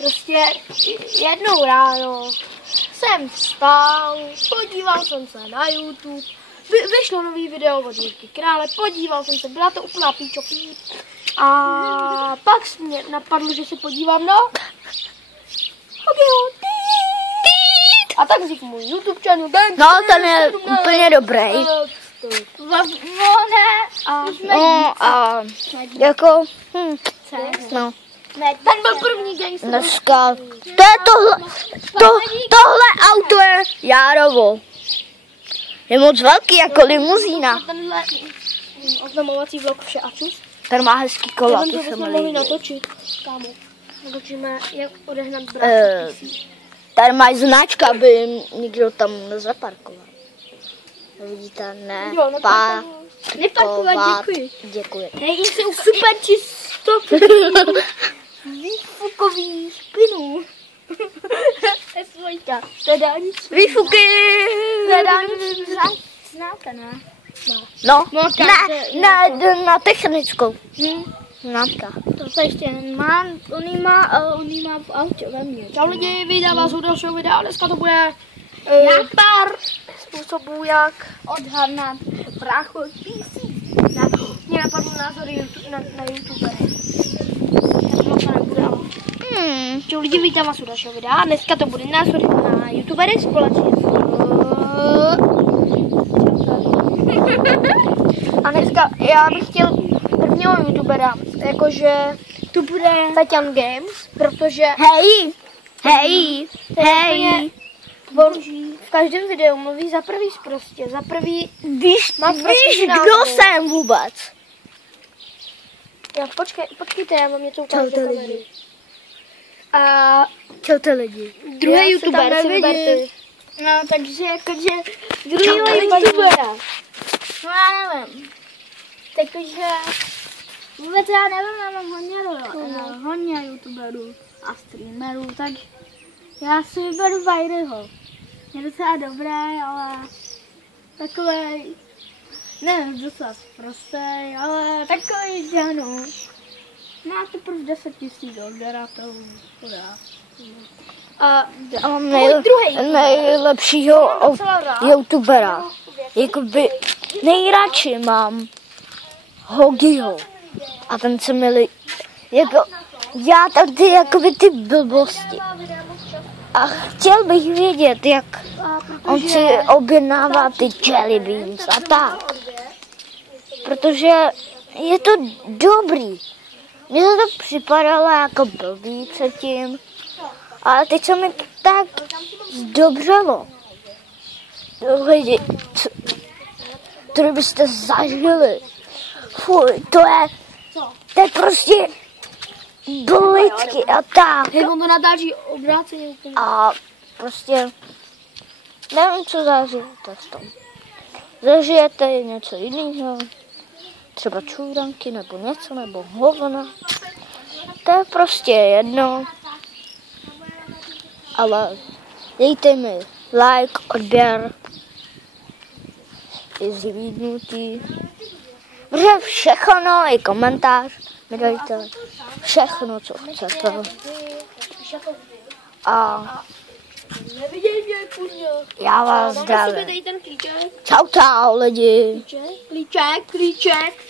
prostě jednou ráno jsem vstal, podíval jsem se na YouTube, vyšlo nový video od Jirky Krále, podíval jsem se, byla to úplná píčopí. A pak mě napadlo, že se podívám na Hoggyho. A tak vznikl můj YouTube channel. No, ten je úplně dobrý. Jako, no. Ten byl první gangster. Dneska, to je tohle auto je Járovo. Je moc velký jako limuzína. Tenhle oznamovací vlog vše a čus. Ten má hezký kola, to to se jsme mi mohli líbí. natočit, kámo. Natočíme, jak odehnat bráchu. Tady mají značka, aby nikdo tam nezaparkoval. Vidíte, ne, Jo, neparkovat, děkuji. Děkuji. Hej, jsou super čisto výfukový špinů. To je svojka. To je dálniční. Výfuky! To je dálniční známka, ne? No, ne, na technickou. Známka. To ještě mám, on jí má v autě ve mně. Čau lidi, vítám vás u dalšího videa. Dneska to bude pár způsobů, jak odhadnat bráchu od PC. Mě napadl názory na YouTubery. Tak to nebude, ale... Čau lidi, vítám vás u dalšího videa. Dneska to bude názory na YouTubery společně. A dneska já bych chtěl prvního YouTubera, jakože tu bude Tatian Games, protože Hej. boží. V každém videu mluví za prvý prostě, za prvý. Víš, kdo jsem vůbec? Já, počkejte, já vám něco ukážu do kamery. A Čaute lidi. druhý YouTuber si vyberte. No, takže jakože Druhýho YouTubera. No já nevím. Takže vůbec já nevím, mám hodně YouTuberů a streamerů, tak já si vyberu Vajryho. Je docela dobré, ale takovej, nevím, docela prostý, ale takový, že no. Má teprve 10 000 odběratelů, podá. A mám druhý nejlepšího YouTubera. Jakoby nejradši mám Hoggyho. A ten se mi jako já tady jakoby ty blbosti. A chtěl bych vědět, jak on si objednává ty jelly beans a tak. Protože je to dobrý. Mně se to připadalo jako blbý předtím. Ale teď se mi tak zdobřelo. Lidi, to byste zažili. Fuj, to je prostě blitky a tak. hej, on to natáčí obráceně úplně. A prostě nevím, co zažijete v tom. Zažijete něco jiného, třeba čůranky nebo něco, nebo hovna. To je prostě jedno. Ale dejte mi like, odběr, i zhlídnutí. Protože všechno, i komentář mi dejte. Všechno, co chcete. A já vás zdravím. Dej ten klíček. Čau lidi. Klíček.